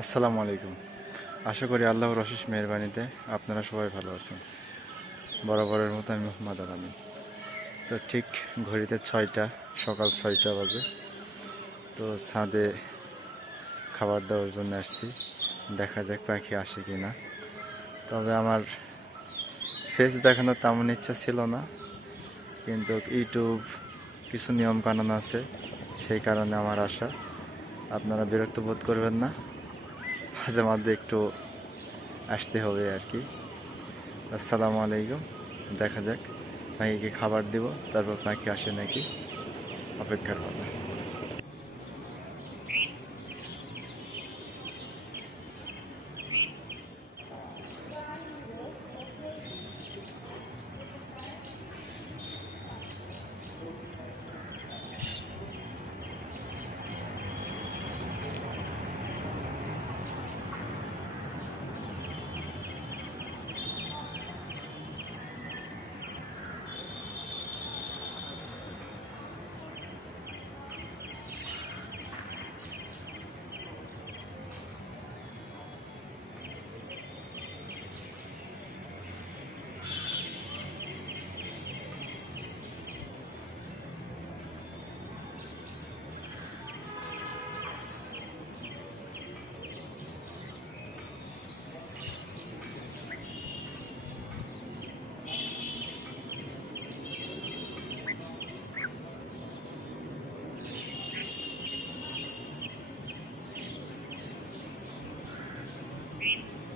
আসসালামু আলাইকুম। আশা করি আল্লাহর অশেষ মেহেরবানিতে আপনারা সবাই ভালো আছেন। বরাবরের মতো আমি মোহাম্মদ আলামিন। তো ঠিক ঘড়িতে 6টা, সকাল 6টা বাজে। তো ছাদে খাবার দেওয়ার জন্য আসছি, দেখা যাক পাখি আসে কি না। তবে আমার ফেস দেখানোর তেমন ইচ্ছা ছিল না, কিন্তু ইউটিউব কিছু নিয়ম কানুন আছে, সেই কারণে আমার আশা। আপনারা বিরক্ত বোধ করবেন না, মাঝে মাঝে একটু আসতে হবে আর কি। আসসালামু আলাইকুম। দেখা যাক পাখিকে খাবার দিব, তারপর পাখি আসে নাকি অপেক্ষার কথা।